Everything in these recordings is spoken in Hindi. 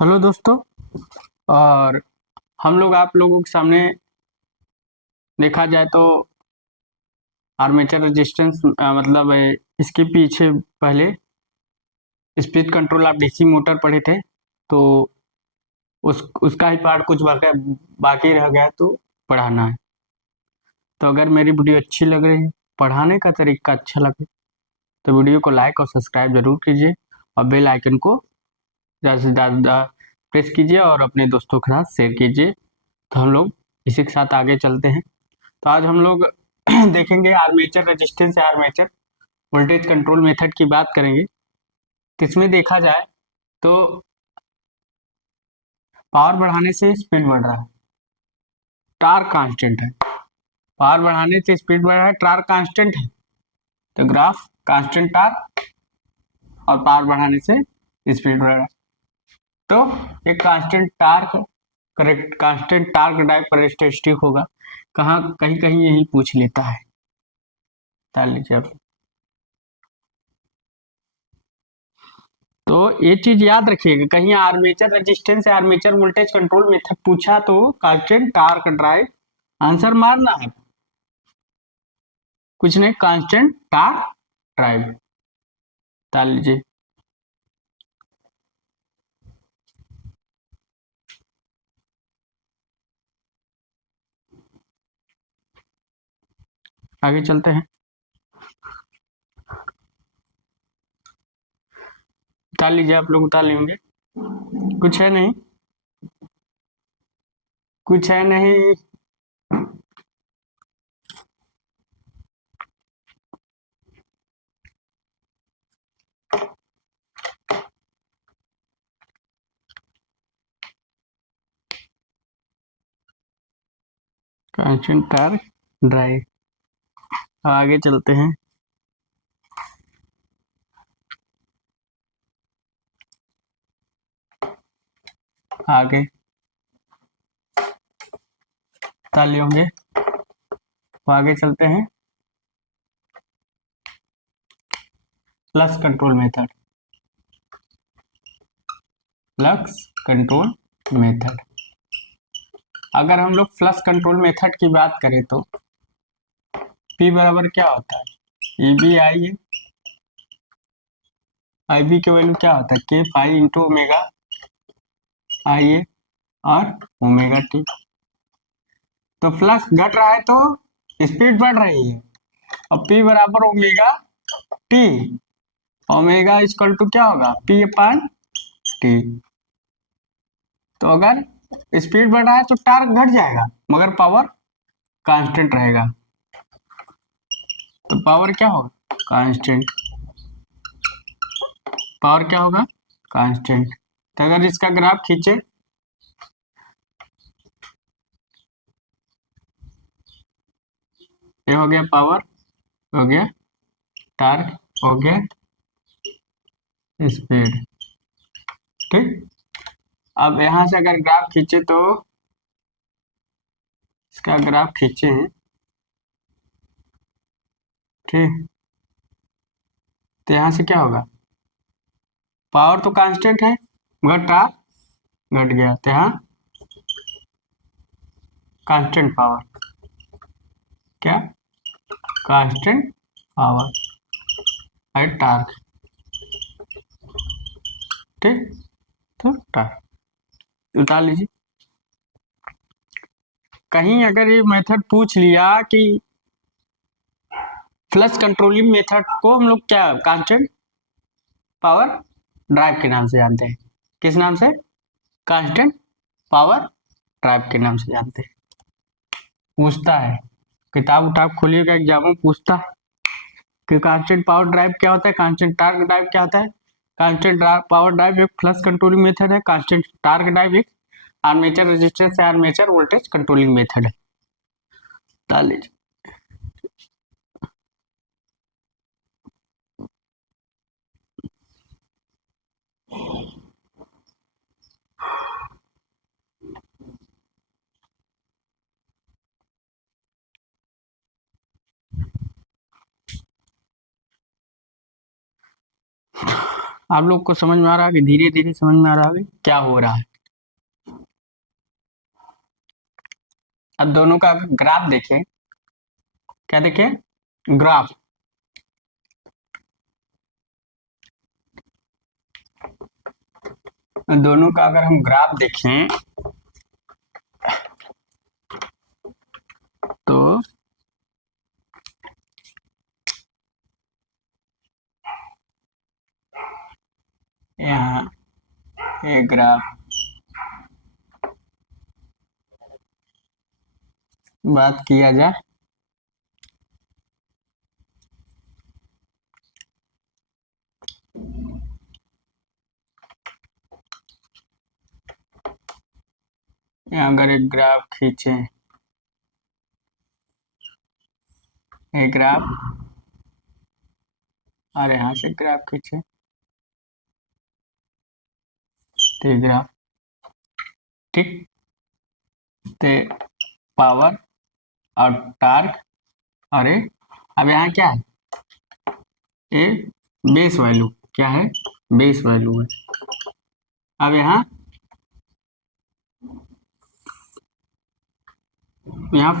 हेलो दोस्तों। और हम लोग आप लोगों के सामने देखा जाए तो आर्मेचर रेजिस्टेंस मतलब इसके पीछे पहले स्पीड कंट्रोल आप डीसी मोटर पढ़े थे, तो उसका ही पार्ट कुछ बाकी रह गया तो पढ़ाना है। तो अगर मेरी वीडियो अच्छी लग रही है, पढ़ाने का तरीका अच्छा लगे, तो वीडियो को लाइक और सब्सक्राइब जरूर कीजिए और बेल आइकन को ज़्यादा से ज़्यादा प्रेस कीजिए और अपने दोस्तों के साथ शेयर कीजिए। तो हम लोग इसी के साथ आगे चलते हैं। तो आज हम लोग देखेंगे आर्मेचर रेजिस्टेंस या आर्मेचर वोल्टेज कंट्रोल मेथड की बात करेंगे। तो इसमें देखा जाए तो पावर बढ़ाने से स्पीड बढ़ रहा है, टार्क कांस्टेंट है। पावर बढ़ाने से स्पीड बढ़ रहा है, टार्क कांस्टेंट है। तो ग्राफ कांस्टेंट टार्क और पावर बढ़ाने से स्पीड बढ़ रहा है, तो एक constant torque correct constant torque drive characteristic होगा। कहाँ कहीं कहीं यही पूछ लेता है, डाल लीजिए आप। तो ये चीज याद रखिएगा, कहीं आर्मेचर रेजिस्टेंस या आर्मेचर वोल्टेज कंट्रोल मेथड पूछा तो कांस्टेंट टार्क ड्राइव आंसर मारना है, कुछ नहीं, कांस्टेंट टार्क ड्राइव डाल लीजिए। आगे चलते हैं, उतार लीजिए, आप लोग उतार लेंगे। कुछ है नहीं, कुछ है नहीं। कांस्टेंट टार्क ड्राइव, आगे चलते हैं। आगे उतार लिए होंगे, तो आगे चलते हैं। Flux control method, flux control method. अगर हम लोग फ्लक्स कंट्रोल मेथड की बात करें तो P बराबर क्या होता है, EB आई है, IB की वैल्यू क्या होता है, K phi into omega I A और ओमेगा टी। तो फ्लक्स घट रहा है तो स्पीड बढ़ रही है, और P बराबर omega t. Omega equal to क्या होगा, P अपन टी। तो अगर स्पीड बढ़ रहा है तो टार्क घट जाएगा मगर पावर कांस्टेंट रहेगा। तो पावर क्या होगा, कांस्टेंट। पावर क्या होगा, कांस्टेंट। तो अगर इसका ग्राफ खींचे, ये हो गया पावर, हो गया टार्क, हो गया स्पीड, ठीक। अब यहां से अगर ग्राफ खींचे तो इसका ग्राफ खींचे, ठीक। तो यहां से क्या होगा, पावर तो कांस्टेंट है मगर टार्क घट गया, तो यहाँ कांस्टेंट पावर, क्या कांस्टेंट पावर है टार्क, ठीक। तो टार्क उतार लीजिए। कहीं अगर ये मेथड पूछ लिया कि फ्लक्स कंट्रोलिंग मेथड को हम लोग क्या कांस्टेंट पावर ड्राइव के नाम से जानते हैं, किस नाम से, कांस्टेंट पावर ड्राइव के नाम से जानते हैं। पूछता है, किताब उताब खोलिएगा एग्जाम में पूछता है कि कांस्टेंट पावर ड्राइव क्या होता है, कांस्टेंट टार्क ड्राइव क्या होता है। कांस्टेंट पावर ड्राइव एक फ्लक्स कंट्रोलिंग मेथड है, कांस्टेंट टार्क ड्राइव एक आर्मेचर रेजिस्टेंस या आर्मेचर वोल्टेज कंट्रोलिंग मेथड है। डाल लीजिए। आप लोग को समझ में आ रहा है कि धीरे धीरे समझ में आ रहा है क्या हो रहा है। अब दोनों का ग्राफ देखें, क्या देखें, ग्राफ। दोनों का अगर हम ग्राफ देखें तो यहाँ ये ग्राफ, बात किया जाए यहाँ अगर एक ग्राफ खींचे, एक ग्राफ और यहाँ से ग्राफ खींचे तो ग्राफ, ठीक, ते पावर और टार्क। अरे अब यहाँ क्या है, ये बेस वैल्यू, क्या है, बेस वैल्यू है। अब यहाँ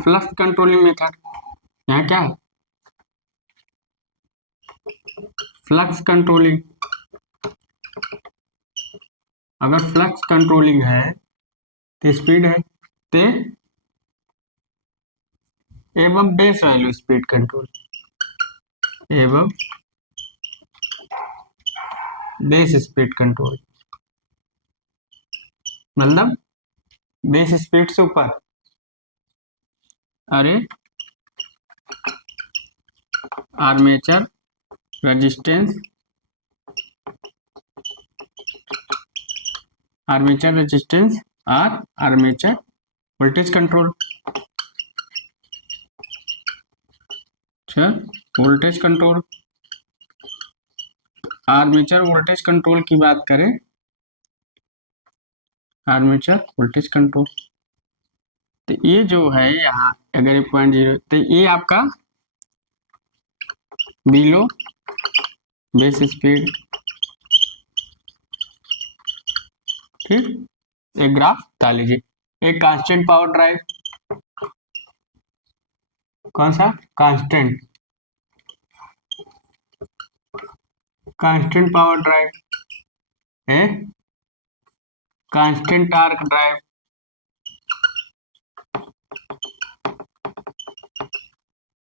फ्लक्स कंट्रोलिंग मेथड, यहाँ क्या है, फ्लक्स कंट्रोलिंग। अगर फ्लक्स कंट्रोलिंग है तो स्पीड है, ते एवं बेस वैल्यू स्पीड कंट्रोल, एवं बेस स्पीड कंट्रोल, मतलब बेस स्पीड से ऊपर। अरे आर्मेचर रेजिस्टेंस, आर्मेचर रेजिस्टेंस और आर्मेचर वोल्टेज कंट्रोल। अच्छा, voltage control, armature voltage control की बात करें, आर्मेचर वोल्टेज कंट्रोल, तो ये जो है यहाँ अगर 0.0 तो ये आपका बिलो बेस स्पीड, ठीक। एक ग्राफ डाल लीजिए। एक कांस्टेंट पावर ड्राइव, कौन सा, कांस्टेंट, कांस्टेंट पावर ड्राइव है, कांस्टेंट टार्क ड्राइव,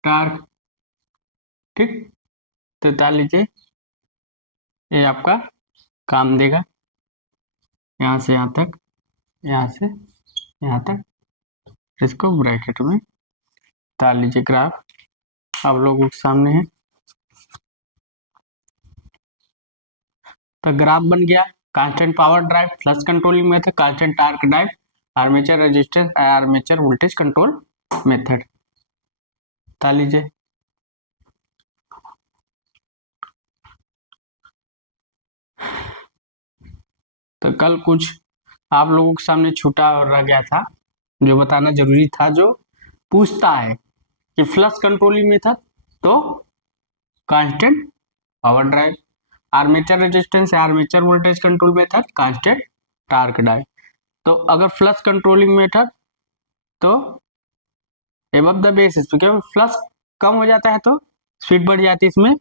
टार्क, ठीक। तो डाल लीजिए, ये आपका काम देगा, यहाँ से यहाँ तक, यहाँ से यहाँ तक, इसको ब्रैकेट में डाल लीजिए। ग्राफ आप लोगों के सामने है, तो ग्राफ बन गया। Constant power drive, flux controlling method, constant torque drive, armature resistance, armature voltage control method, डाल लीजिए। तो कल कुछ आप लोगों के सामने छूटा और रह गया था, जो बताना जरूरी था, जो पूछता है कि फ्लक्स कंट्रोलिंग मेथड तो constant power drive, armature resistance या armature voltage control method constant torque drive. तो अगर फ्लक्स कंट्रोलिंग मेथड तो एबव द बेस स्पीड, क्योंकि फ्लक्स कम हो जाता है तो स्पीड बढ़ जाती है, इसमें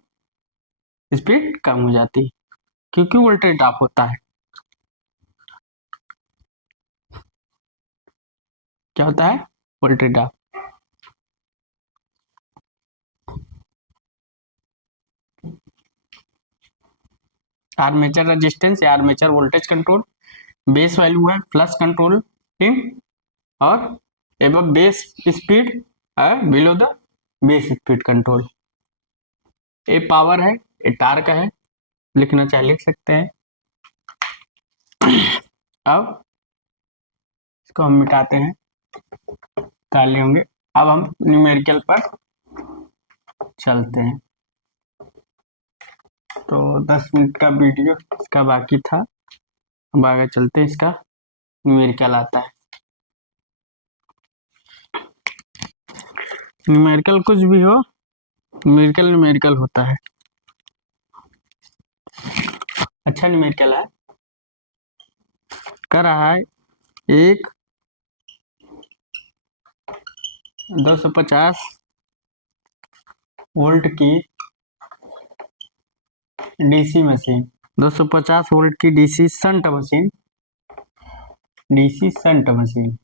स्पीड कम हो जाती है क्योंकि वोल्टेज ड्रॉप होता है। क्या होता है, वोल्टेज ड्रॉप। आर्मेचर रेजिस्टेंस या armature voltage control, base value है फ्लक्स कंट्रोल, ठीक, और एबव बेस स्पीड है below the base speed control. ये पावर है, ये टार्क है, लिखना चाहे लिख सकते हैं। अब इसको हम मिटाते हैं, ताले होंगे। अब हम न्यूमेरिकल पर चलते हैं। तो 10 मिनट का वीडियो इसका बाकी था, अब आगे चलते हैं। इसका न्यूमेरिकल आता है। न्यूमेरिकल कुछ भी हो, न्यूमेरिकल न्यूमेरिकल होता है। अच्छा न्यूमेरिकल है, कर रहा है एक 250 वोल्ट की डीसी मशीन, 250 वोल्ट की DC shunt machine, DC shunt machine.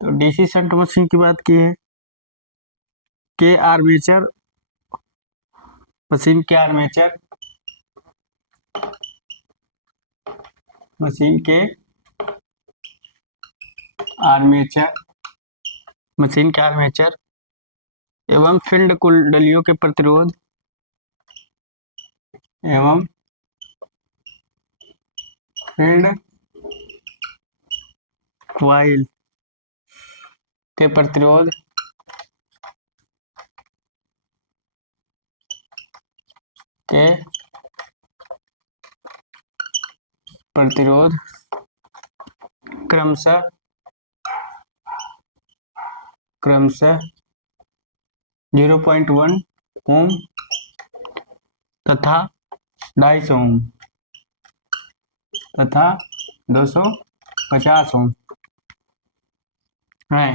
तो डीसी शंट मशीन की बात की है के आर्मेचर मशीन के आर्मेचर मशीन के आर्मेचर मशीन के आर्मेचर एवं फील्ड कुंडलियों के प्रतिरोध एवं फील्ड क्वाइल के प्रतिरोध के प्रतिरोध क्रमशः 0.1 ओम तथा 250 ओम तथा 250 ओम है।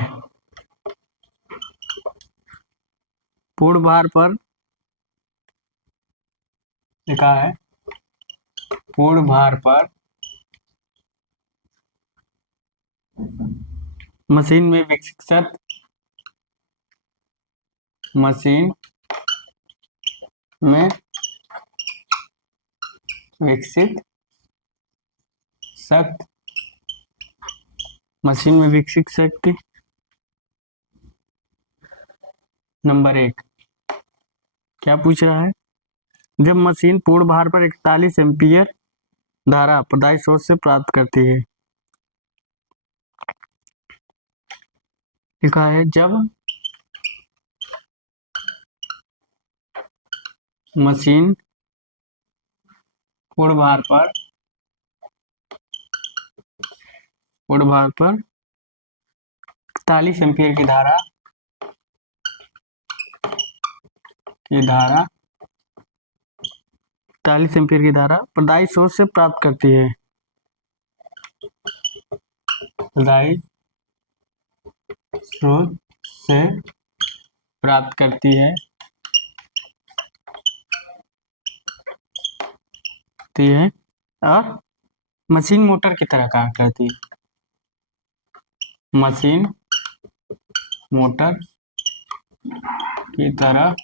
पूर्ण भार पर लिखा है, पूर्ण भार पर मशीन में विकसित मशीन में विकसित शक्ति मशीन में विकसित शक्ति नंबर 1 क्या पूछ रहा है, जब मशीन पूर्ण भार पर 41 एम्पीयर धारा प्रदायी स्रोत से प्राप्त करती है। लिखा है जब मशीन पूर्ण भार पर 41 एम्पीयर की धारा धारा 40 एम्पीयर की धारा प्रदायी स्रोत से प्राप्त करती है। प्रदायी स्रोत से प्राप्त करती है और मशीन मोटर की तरह कार्य करती है। मशीन मोटर की तरह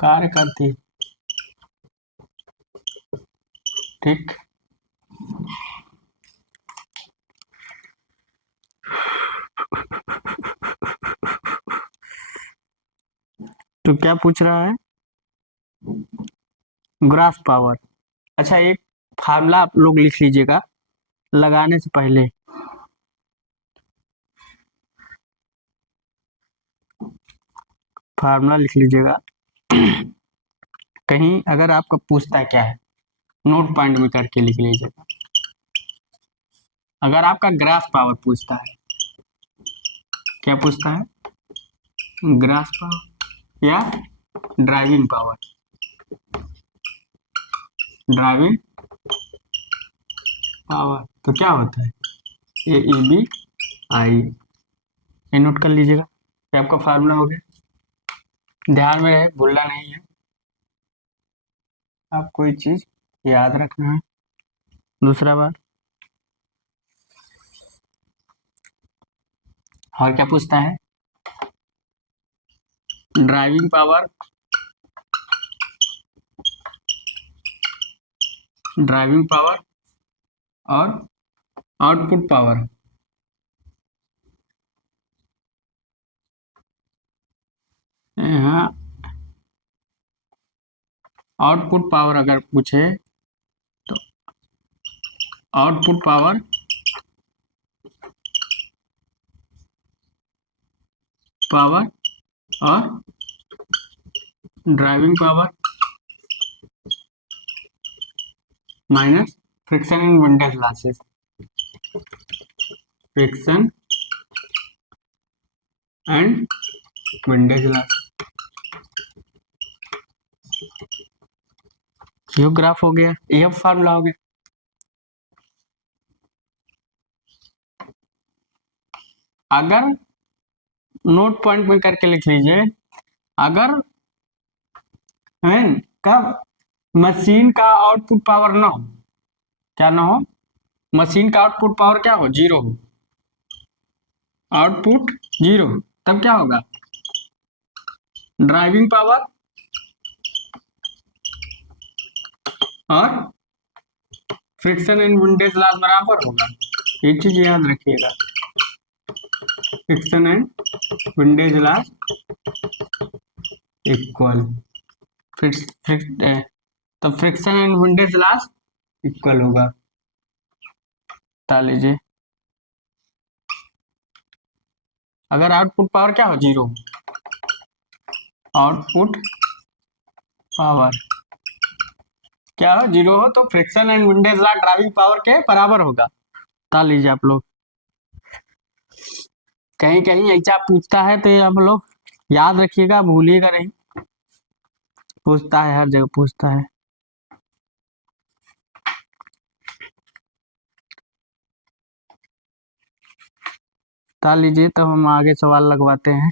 कार्य करती है। ठीक, तो क्या पूछ रहा है, ग्रास पावर। अच्छा, एक फार्मूला आप लोग लिख लीजिएगा लगाने से पहले। फार्मूला लिख लीजिएगा कहीं अगर आपका पूछता है क्या है, नोट पॉइंट में करके लिख लीजिएगा। अगर आपका ग्रास पावर पूछता है, क्या पूछता है, ग्रास पावर या ड्राइविंग पावर, ड्राइविंग पावर तो क्या होता है, AEB I, ये नोट कर लीजिएगा। ये आपका फार्मूला हो गया, ध्यान में रहे, भूलना नहीं है, आप कोई चीज याद रखना है। दूसरा बात, और क्या पूछता है, ड्राइविंग पावर, ड्राइविंग पावर और आउटपुट पावर। यहाँ आउटपुट पावर अगर पूछे तो आउटपुट पावर और driving power minus friction in windage losses, friction and windage loss. ये ग्राफ हो गया, ये फार्मूला हो गया। अगर नोट पॉइंट में करके लिख लीजिए, अगर है कब मशीन का आउटपुट पावर ना हो, क्या ना हो, मशीन का आउटपुट पावर क्या हो, जीरो हो, आउटपुट जीरो, तब क्या होगा, ड्राइविंग पावर और फ्रिक्शन एंड विंडेज लॉस बराबर होगा। ये चीज याद रखिएगा, friction and windage loss equal तब friction and windage loss equal होगा। बता लीजिए, अगर आउटपुट पावर क्या हो, जीरो, आउटपुट पावर क्या हो, जीरो हो, तो friction and windage loss driving power के बराबर होगा। बता लीजिए आप लोग, कहीं कहीं ऐसा पूछता है तो आप लोग याद रखिएगा, भूलिएगा नहीं, पूछता है, हर जगह पूछता है। बता लीजिए, तब हम आगे सवाल लगवाते हैं।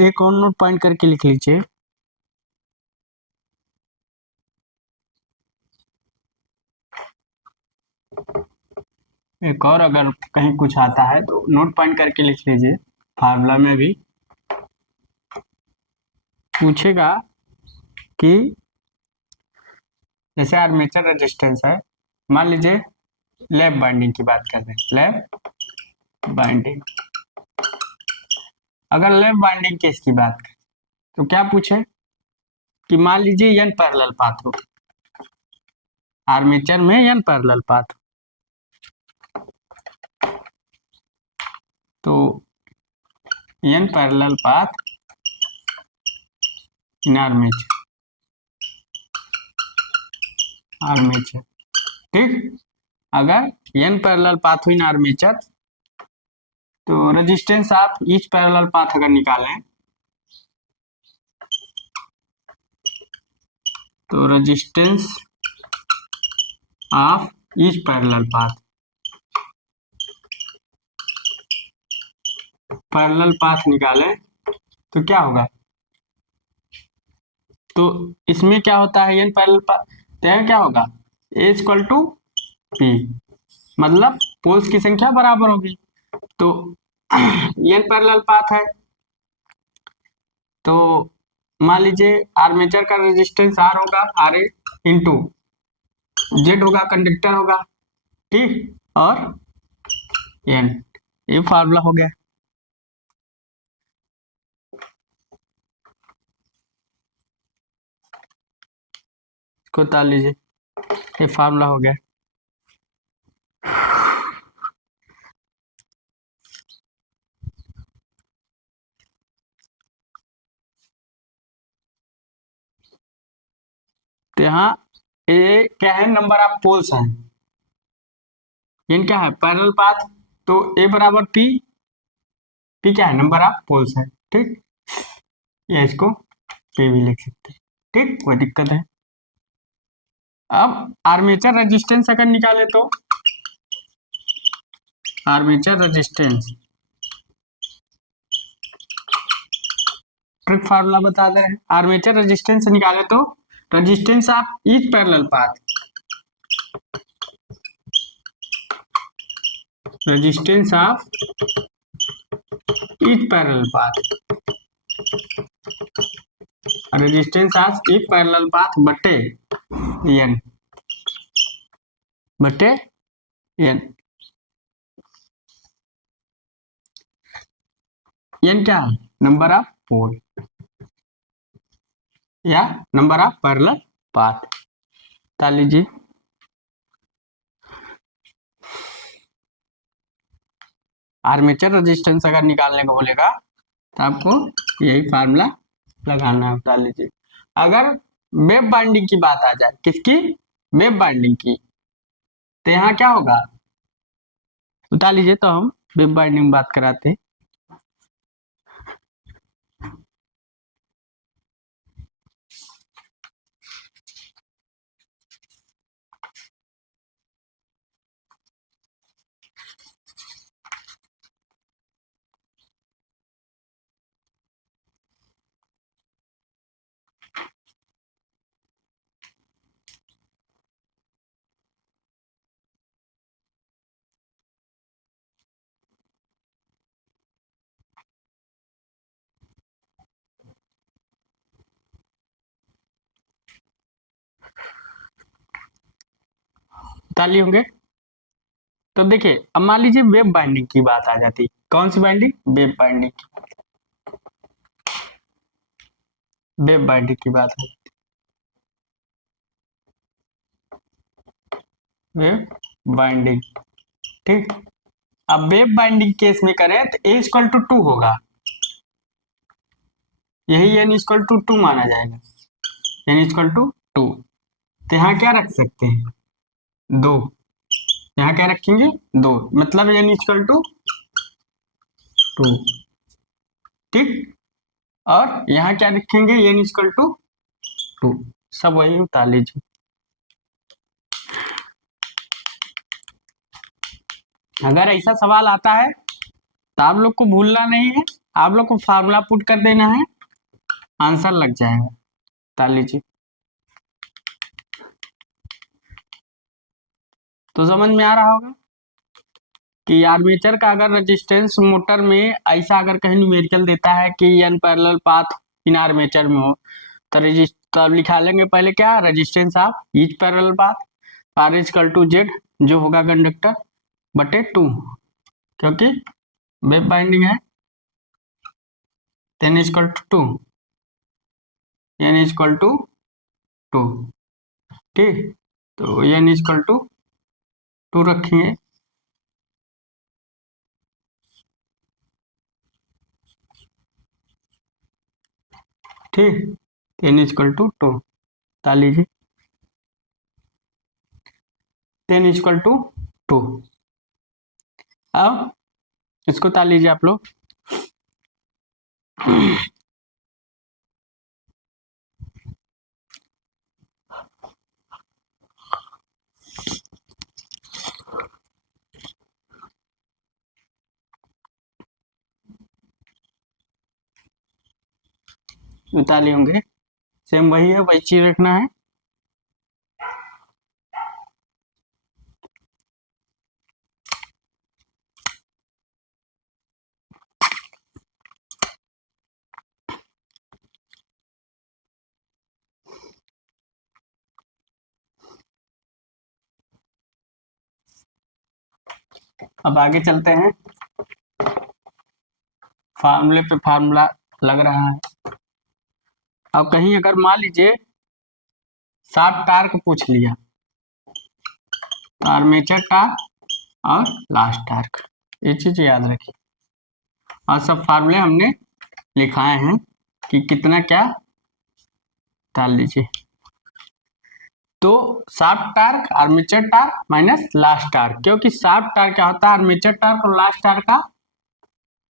एक और नोट पॉइंट करके लिख लीजिए, एक और अगर कहीं कुछ आता है तो नोट पॉइंट करके लिख लीजिए। फार्मूला में भी पूछेगा कि जैसे आर्मेचर रेजिस्टेंस है, मान लीजिए लैप बाइंडिंग की बात कर रहे हैं, लैप बाइंडिंग, अगर लैप बाइंडिंग केस की बात करें तो क्या पूछे कि मान लीजिए एन पैरेलल पाथ हो, आर्मेचर में एन पैरेलल पाथ, तो N parallel path in armature, armature, ठीक, अगर एन पैरेलल पाथ हो इन आर्मेचर, तो resistance of each parallel path अगर निकालें तो resistance of each parallel path, parallel path निकालें तो क्या होगा, तो इसमें क्या होता है, एन पैरेलल पाथ, तो क्या होगा, ए इक्वल टू पी, मतलब पोल्स की संख्या बराबर होगी। तो एन पैरेलल पाथ है, तो मान लीजिए आर्मेचर का रेजिस्टेंस आर होगा, आर ए इंटू जेड होगा, कंडक्टर होगा, ठीक, और एन, ये फार्मूला हो गया। इसको उतार लीजिए, ये फार्मूला हो गया। तो यहाँ ये क्या है, नंबर ऑफ पोल्स हैं, इन क्या है पैरेलल पाथ, तो ए बराबर पी, पी क्या है नंबर ऑफ पोल्स है, ठीक, या इसको पी भी लिख सकते हैं, ठीक, कोई दिक्कत है। अब आर्मेचर रेजिस्टेंस अगर निकाले तो आर्मेचर रेजिस्टेंस ट्रिक फार्मूला बता दे रहे हैं। आर्मेचर रेजिस्टेंस निकाले तो resistance of each parallel path, resistance of each parallel path, resistance of each parallel path बटे एन, बटे एन। एन क्या है नंबर ऑफ पोल या नंबर ऑफ पैरेलल पाथ, बता लीजिए। आर्मेचर रेजिस्टेंस अगर निकालने को बोलेगा तो आपको यही फार्मूला लगाना है, बता लीजिए। अगर वेब बाइंडिंग की बात आ जाए, किसकी, वेब बाइंडिंग की, तो यहाँ क्या होगा बता लीजिए। तो हम वेब बाइंडिंग बात कराते हैं। ताली होंगे। तो देखिए अब मान लीजिए वेब बाइंडिंग की बात आ जाती, कौन सी बाइंडिंग, वेब बाइंडिंग की, वेब बाइंडिंग की बात है, वेब बाइंडिंग, ठीक। अब वेब बाइंडिंग केस में करें तो ए इक्वल टू 2 होगा, यही एन इक्वल टू 2 माना जाएगा, एन इक्वल टू 2। तो यहाँ क्या रख सकते हैं, 2, यहाँ क्या रखेंगे 2, मतलब एन इक्वल टू 2, ठीक। और यहाँ क्या रखेंगे एन इक्वल टू 2, सब वही उतार लीजिए। अगर ऐसा सवाल आता है तो आप लोग को भूलना नहीं है, आप लोग को फार्मूला पुट कर देना है, आंसर लग जाएगा, उतार लीजिए। तो समझ में आ रहा होगा कि आर्मेचर का अगर रेजिस्टेंस मोटर में ऐसा अगर कहीं न्यूमेरिकल देता है कि N parallel path in armature में हो, तो तब लिखा लेंगे पहले क्या, resistance of each parallel path, R equal to Z, जो होगा कंडक्टर बटे 2, क्योंकि वेब बाइंडिंग है, N equal to 2, N equal to 2, ठीक। तो एन इक्वल टू 2 रखेंगे, ठीक, एन इक्वल टू 2 डाल लीजिए, 10 इक्वल टू 2। अब इसको ताल लीजिए आप लोग। उतार होंगे, सेम वही है, वही चीज रखना है। अब आगे चलते हैं, फार्मूले पे फार्मूला लग रहा है। अब कहीं अगर मान लीजिए शाफ्ट टार्क पूछ लिया, तो आर्मेचर टार्क और लास्ट टार्क, ये चीज याद रखिए। और सब फार्मूले हमने लिखाए हैं कि कितना क्या डाल लीजिए। तो shaft torque armature torque minus last torque, क्योंकि शाफ्ट टार्क क्या होता है, आर्मेचर टार्क और लास्ट टार्क का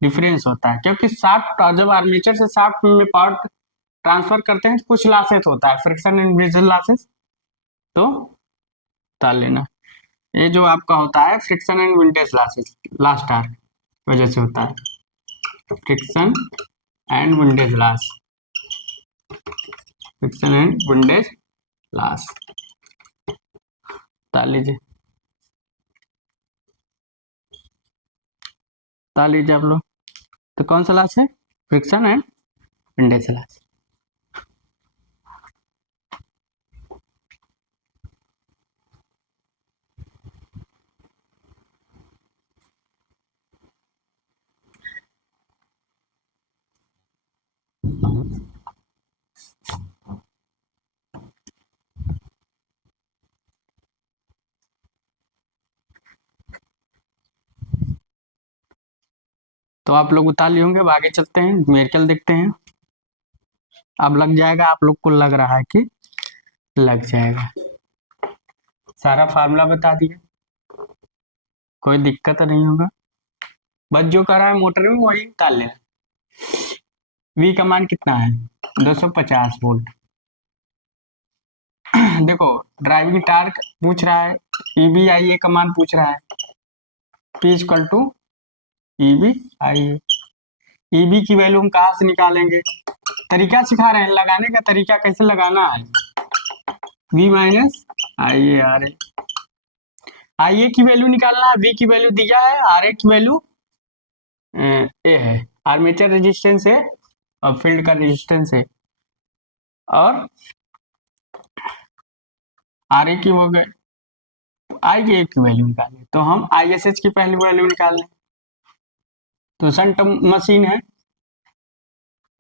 डिफरेंस होता है। क्योंकि शाफ्ट जब आर्मेचर से शाफ्ट में पावर ट्रांसफर करते हैं तो कुछ लॉसेस होता है, फ्रिक्शन एंड ब्रिजल लॉसेस, तो डाल लेना। ये जो आपका होता है friction and windage losses, last torque वजह से होता है, friction and windage loss, friction and windage loss डाल लीजिए, डाल लीजिए आप लोग। तो कौन सा लॉस है, फ्रिक्शन एंड विंडेज लॉस। तो आप लोग उतार लिए होंगे, अब आगे चलते हैं, न्यूमेरिकल देखते हैं। अब लग जाएगा, आप लोग को लग रहा है कि लग जाएगा। सारा फार्मूला बता दिया, कोई दिक्कत नहीं होगा, बस जो कर रहा है मोटर में वही डाल लेना। V का मान कितना है, 250 वोल्ट। देखो ड्राइविंग टार्क पूछ रहा है, EBIA का मान पूछ रहा है, P equal to EBIA। EB की वैल्यू हम कहाँ से निकालेंगे, तरीका सिखा रहे हैं, लगाने का तरीका कैसे लगाना है। V माइनस IA IA की वैल्यू निकालना है, V की वैल्यू दिया है, RA की वैल्यू ए है, आर्मेचर रेजिस्टेंस है और फील्ड का रेजिस्टेंस है, और RA की हो गए, IA की वैल्यू निकालें, तो हम ISH की पहली वैल्यू निकाल लें। तो शंट मशीन है,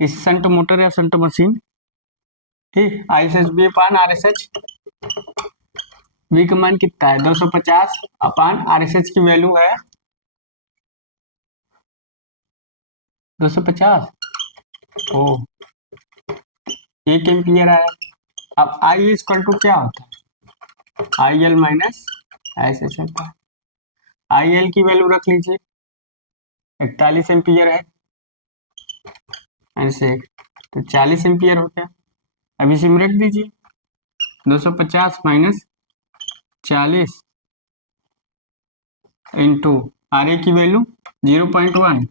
इस शंट मोटर या शंट मशीन, ठीक, ISH V अपान RSH, V का मान कितना है 250 अपान RSH की वैल्यू है 250, ओ 1 एम्पियर आया। अब I इक्वल टू क्या होता है, IL माइनस ISH होता है। IL की वैल्यू रख लीजिए 41 एम्पियर है, ऐसे तो 40 एम्पियर हो गया। अब इसी में रख दीजिए 250 माइनस 40 इंटू RA की वैल्यू 0.1,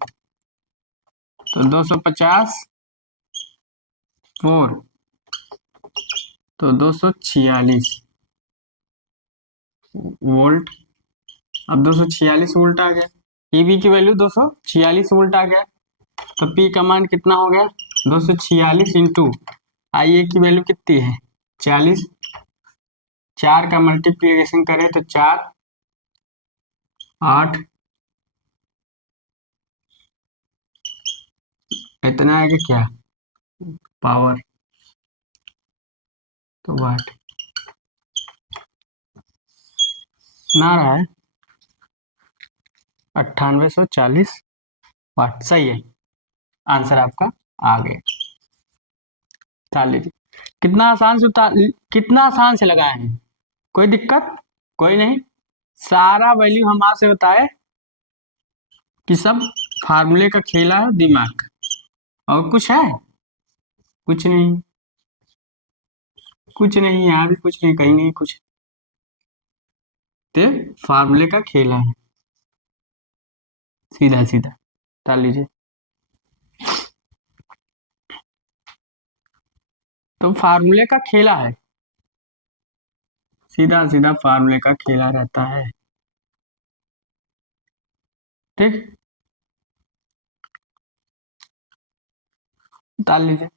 तो 250 4 तो 246 वोल्ट। अब 246 वोल्ट आ गया, EB की वैल्यू 246 वोल्ट आ गया, तो P का मान कितना हो गया 246 इंटू IA की वैल्यू कितनी है 40, 4 का मल्टीप्लीकेशन करें तो 4 8, इतना है कि क्या पावर, तो वाट ना रहा है 9840 वाट, सही है, आंसर आपका आ गया। उतार लीजिए, कितना आसान से उतार, कितना आसान से लगाए हैं, कोई दिक्कत कोई नहीं, सारा वैल्यू हम आपसे बताए कि सब फार्मूले का खेला है दिमाग, और कुछ है, कुछ नहीं, कुछ नहीं, यहाँ भी कुछ नहीं, कहीं नहीं कुछ, तो फार्मूले का खेला है, सीधा सीधा डाल लीजिए। तो फार्मूले का खेला है, सीधा सीधा फार्मूले का खेला रहता है, ठीक, डाल लीजिए।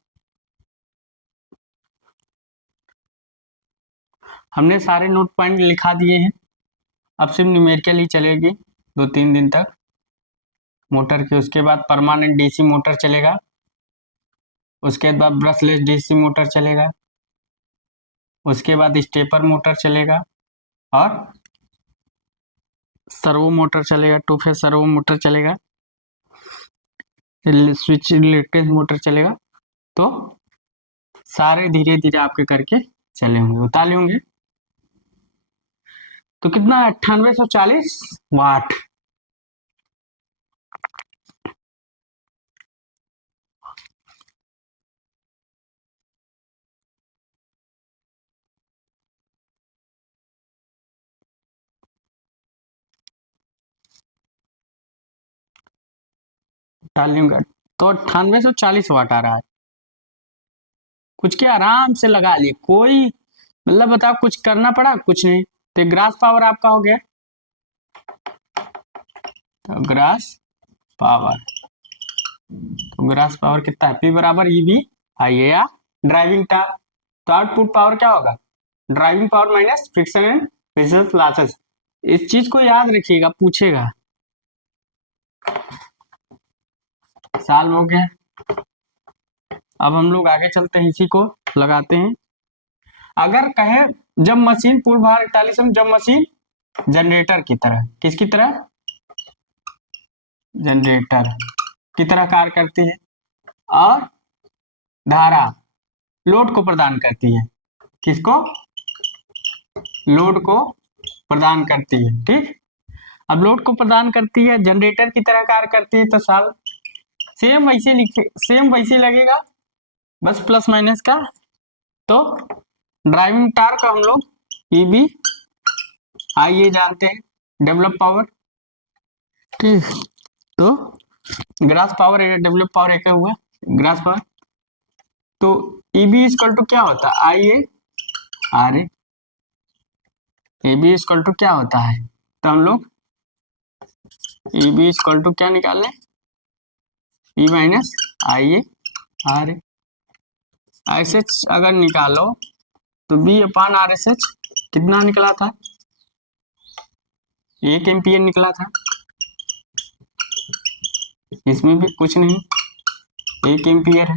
हमने सारे नोट पॉइंट लिखा दिए हैं, अब सिर्फ न्यूमेरिकल ही चलेगी। 2-3 दिन तक मोटर के। उसके बाद परमानेंट डीसी मोटर चलेगा, उसके बाद ब्रशलेस डीसी मोटर चलेगा, उसके बाद स्टेपर मोटर चलेगा और सर्वो मोटर चलेगा, 2 फेज सर्वो मोटर चलेगा, स्विच रिलेटेड मोटर चलेगा। तो सारे धीरे धीरे आपके करके चले होंगे, उतारे होंगे। तो कितना है? 9840 वाट। डालूंगा तो 9840 वाट आ रहा है। कुछ के आराम से लगा लिए, कोई मतलब बताओ कुछ करना पड़ा? कुछ नहीं। तो ग्रास पावर आपका हो गया, तो ग्रास पावर, तो ग्रास पावर कितना है? P बराबर EB आई ए या ड्राइविंग टार्क। तो आउटपुट पावर क्या होगा? Driving power minus friction and resistance losses. इस चीज को याद रखिएगा, पूछेगा। साल हो गया। अब हम लोग आगे चलते हैं, इसी को लगाते हैं। अगर कहे जब मशीन पूर्ण भार 41 में, जब मशीन जनरेटर की तरह, किसकी तरह? जनरेटर की तरह कार्य करती है और धारा लोड को प्रदान करती है। किसको? लोड को प्रदान करती है। ठीक। अब लोड को प्रदान करती है, जनरेटर की तरह कार्य करती है, तो साल सेम वैसे लिखे, सेम वैसे लगेगा, बस प्लस माइनस का। तो ड्राइविंग टार्क हम लोग EB आई ए जानते हैं, डेवलप पावर। ठीक। तो ग्रास पावर डेवलप पावर एक हुआ ग्रास पावर। तो EB इक्वल टू क्या होता है? I A R A. EB equal to क्या होता है? तो हम लोग EB इक्वल टू क्या निकाल लें? P minus I A R A. S H अगर निकालो तो B upon R S H कितना निकला था? 1 एम्पियर निकला था। इसमें भी कुछ नहीं, 1 एम्पियर है।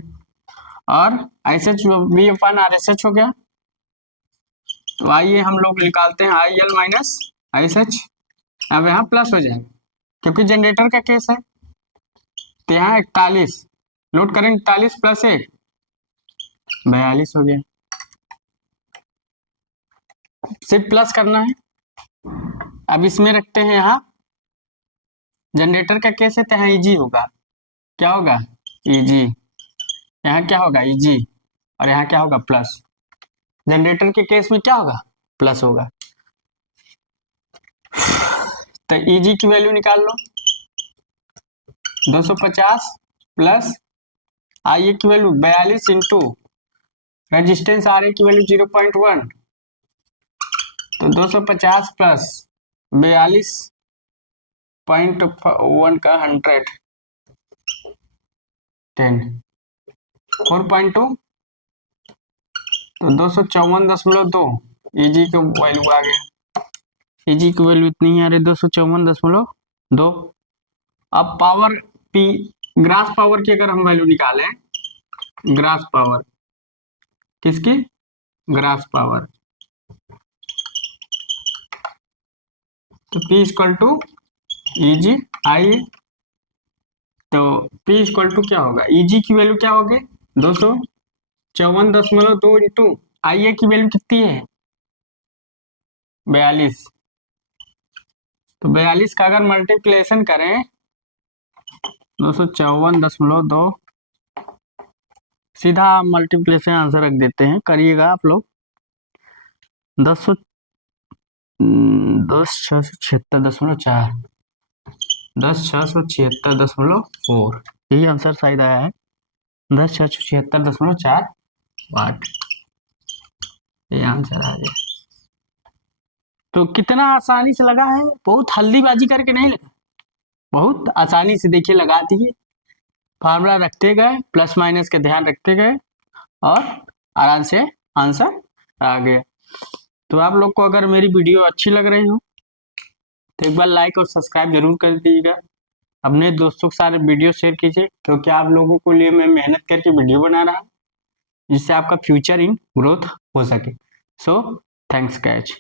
और S H B upon R S H हो गया। तो आइए हम लोग निकालते हैं I L minus S H. अब यहाँ प्लस हो जाएगा क्योंकि जनरेटर का केस है। तो यहाँ 41 लोड करेंगे, 41 प्लस 1 42 हो गया। सिर्फ प्लस करना है। अब इसमें रखते हैं, यहाँ जनरेटर का केस है तो यहाँ EG होगा। क्या होगा? EG। यहाँ क्या होगा? EG। और यहाँ क्या होगा? प्लस। जनरेटर के केस में क्या होगा? प्लस होगा। तो EG की वैल्यू निकाल लो, 250 प्लस IA की वैल्यू 42 इंटू रेजिस्टेंस RA की वैल्यू 0.1। तो 250 प्लस 42.1 का 100 10 4.2, तो 254.2 EG की वैल्यू आ गया। EG की वैल्यू इतनी आ रही 254.2। अब पावर P, ग्रास पावर की अगर हम वैल्यू निकालें, ग्रास पावर किसकी? Grass power. तो P इक्वल टू EG आई। तो P इक्वल टू क्या होगा? EG की वैल्यू क्या होगी? 254.2 इंटू IA की वैल्यू कितनी है? 42। तो 42 का अगर मल्टीप्लिकेशन करें 254.2, सीधा मल्टीप्लिकेशन आंसर रख देते हैं, करिएगा आप लोग। 10,676.4, 10,676.4, यही आंसर शायद आया है। 10,676.4 वाट, ये आंसर आ गया। तो कितना आसानी से लगा है, बहुत हल्दीबाजी करके नहीं लगा, बहुत आसानी से देखिए लगा दिए। फार्मूला रखते गए, प्लस माइनस के ध्यान रखते गए और आराम से आंसर आ गया। तो आप लोग को अगर मेरी वीडियो अच्छी लग रही हो तो एक बार लाइक और सब्सक्राइब जरूर कर दीजिएगा। अपने दोस्तों के साथ वीडियो शेयर कीजिए, क्योंकि आप लोगों के लिए मैं मेहनत करके वीडियो बना रहा हूँ, जिससे आपका फ्यूचर इन ग्रोथ हो सके। So thanks guys.